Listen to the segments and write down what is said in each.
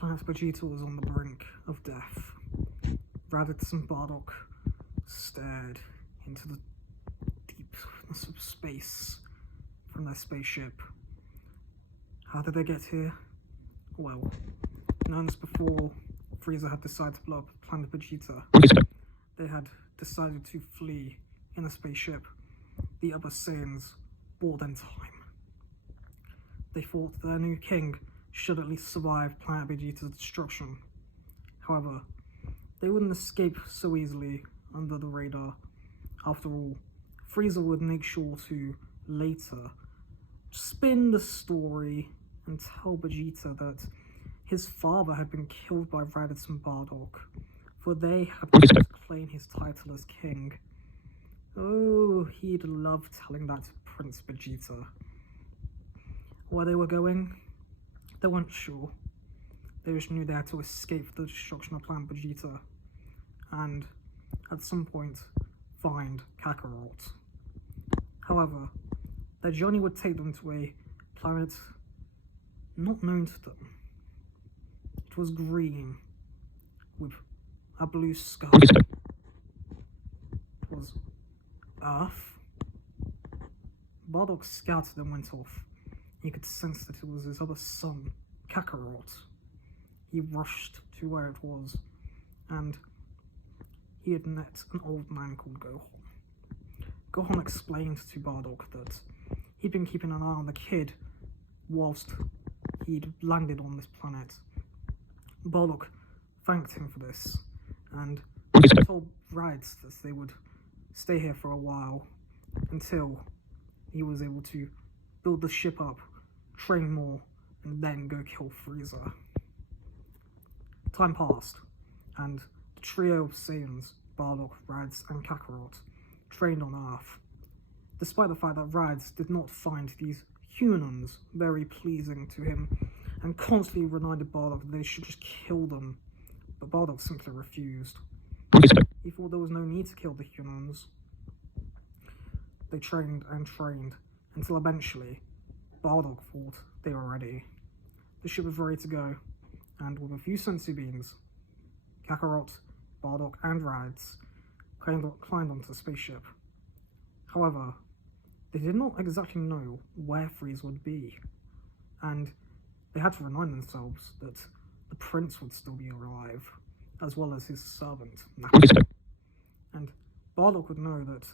Planet Vegeta was on the brink of death. Raditz and Bardock stared into the deepness of space from their spaceship. How did they get here? Well, months before Frieza had decided to blow up Planet Vegeta, they had decided to flee in a spaceship. The other Saiyans bought them time. They thought their new king should at least survive Planet Vegeta's destruction. However, they wouldn't escape so easily under the radar. After all, Frieza would make sure to later spin the story and tell Vegeta that his father had been killed by Raditz and Bardock, for they had to claim his title as king. Oh, he'd love telling that to Prince Vegeta. Where they were going, they weren't sure. They just knew they had to escape the destruction of Planet Vegeta, and at some point find Kakarot. However, their journey would take them to a planet not known to them. It was green, with a blue sky. It was Earth. Bardock scouted and went off. He could sense that it was his other son, Kakarot. He rushed to where it was, and he had met an old man called Gohan. Gohan explained to Bardock that he'd been keeping an eye on the kid whilst he'd landed on this planet. Bardock thanked him for this, and told Raditz that they would stay here for a while until he was able to build the ship up, train more, and then go kill Frieza. Time passed, and the trio of Saiyans, Bardock, Raditz, and Kakarot, trained on Earth. Despite the fact that Raditz did not find these humans very pleasing to him, and constantly reminded Bardock that they should just kill them, but Bardock simply refused. He thought there was no need to kill the humans. They trained and trained, until eventually, Bardock thought they were ready. The ship was ready to go, and with a few senzu beans, Kakarot, Bardock, and Raditz climbed onto the spaceship. However, they did not exactly know where Frieza would be, and they had to remind themselves that the prince would still be alive, as well as his servant, Nappa. And Bardock would know that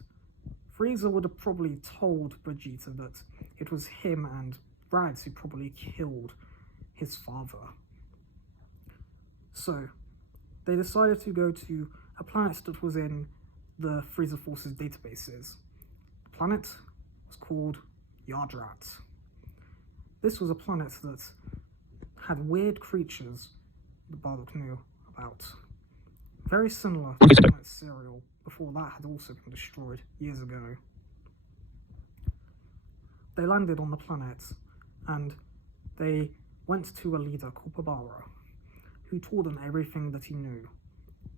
Frieza would have probably told Vegeta that it was him and Raditz who probably killed his father. So, they decided to go to a planet that was in the Frieza Force's databases. The planet was called Raditz. This was a planet that had weird creatures that Bardock knew about. Very similar to the planet Serial, before that had also been destroyed years ago. They landed on the planet, and they went to a leader called Babara, who taught them everything that he knew,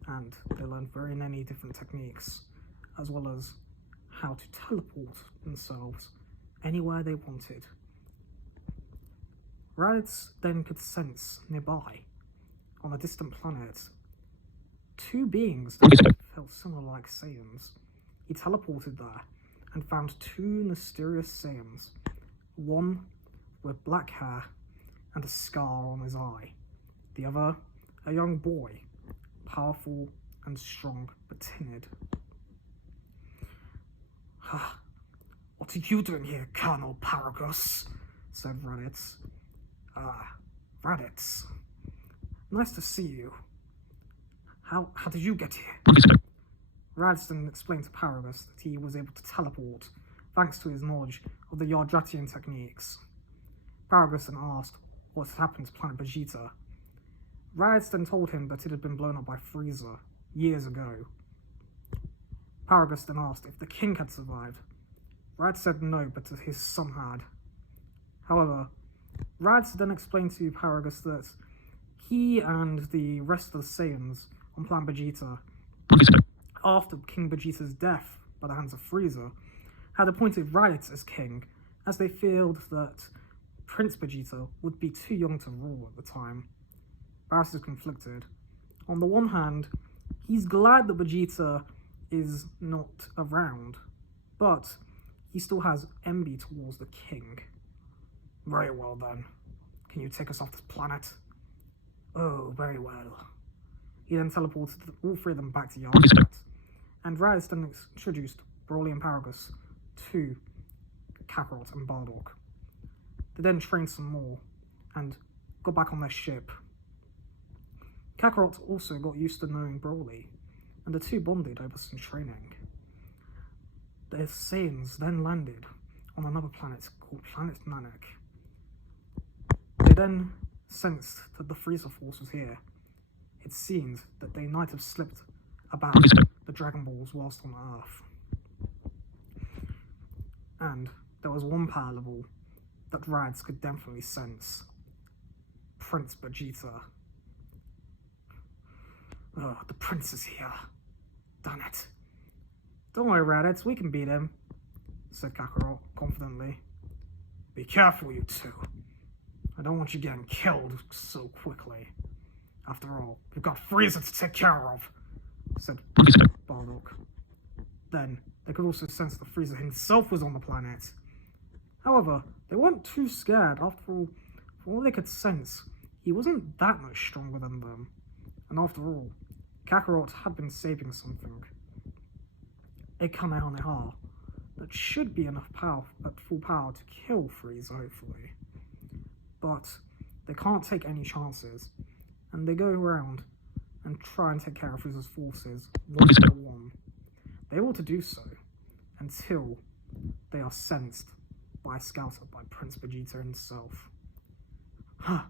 and they learned very many different techniques, as well as how to teleport themselves anywhere they wanted. Raditz then could sense nearby, on a distant planet, two beings that felt similar like Saiyans. He teleported there and found two mysterious Saiyans, one with black hair and a scar on his eye, the other a young boy, powerful and strong but timid. "What are you doing here, Colonel Paragus?" said Raditz. Raditz. Nice to see you. How did you get here?" Raditz then explained to Paragus that he was able to teleport thanks to his knowledge of the Yardratian techniques. Paragus then asked what had happened to Planet Vegeta. Raditz then told him that it had been blown up by Frieza years ago. Paragus then asked if the king had survived. Raditz said no, but that his son had. However, Raditz then explained to Paragus that he and the rest of the Saiyans on Planet Vegeta, after King Vegeta's death by the hands of Frieza, had appointed Raditz as king, as they feared that Prince Vegeta would be too young to rule at the time. Raditz is conflicted. On the one hand, he's glad that Vegeta is not around, but he still has envy towards the king. Very well then. Can you take us off this planet? Oh, very well. He then teleported all three of them back to Yardrat, and Raditz then introduced Broly and Paragus to Kakarot and Bardock. They then trained some more, and got back on their ship. Kakarot also got used to knowing Broly, and the two bonded over some training. The Salyans then landed on another planet called Planet Namek. They then sensed that the Frieza Force was here. It seemed that they might have slipped about the Dragon Balls whilst on Earth. And there was one power level that Raditz could definitely sense. Prince Vegeta. Oh, the prince is here. Damn it. Don't worry, Raditz, we can beat him, said Kakarot confidently. Be careful, you two. I don't want you getting killed so quickly. After all, we've got Frieza to take care of, said Bardock. Then, they could also sense that Frieza himself was on the planet. However, they weren't too scared. After all, from all they could sense, he wasn't that much stronger than them. And after all, Kakarot had been saving something. A Kamehameha that should be enough power at full power to kill Frieza, hopefully. But they can't take any chances, and they go around and try and take care of Frieza's forces one by one. They ought to do so until they are sensed by a scouter by Prince Vegeta himself. Huh,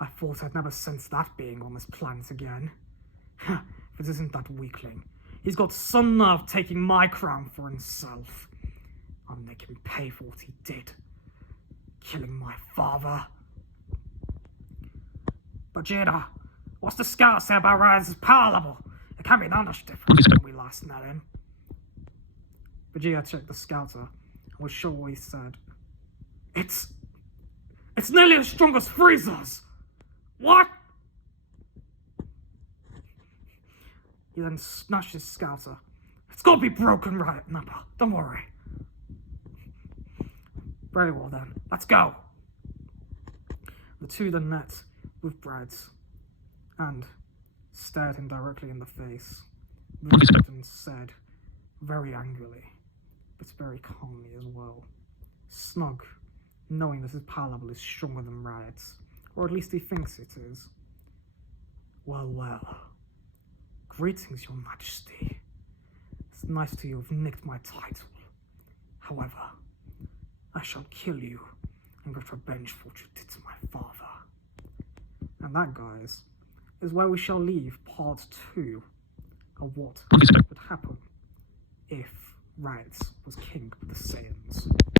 I thought I'd never sense that being on this planet again. Huh, if it isn't that weakling. He's got some nerve taking my crown for himself. I'll make him pay for what he did. Killing my father. Vegeta, what's the scout say about Raditz's power level? It can't be that much different when we last met him. Vegeta checked the scouter and was sure what he said. It's nearly as strong as Frieza's! What? He then snatched his scouter. It's gotta be broken, right, Nappa. Don't worry. Very well then, let's go! The two then met with Raditz and stared him directly in the face. Vegeta said, very angrily, but very calmly as well. Snug, knowing that his power level is stronger than Raditz, or at least he thinks it is. Well, well. Greetings, your majesty. It's nice to you have nicked my title. However, I shall kill you and get revenge for what you did to my father. And that, guys, is where we shall leave part 2 of what would happen if Raditz was king of the Saiyans.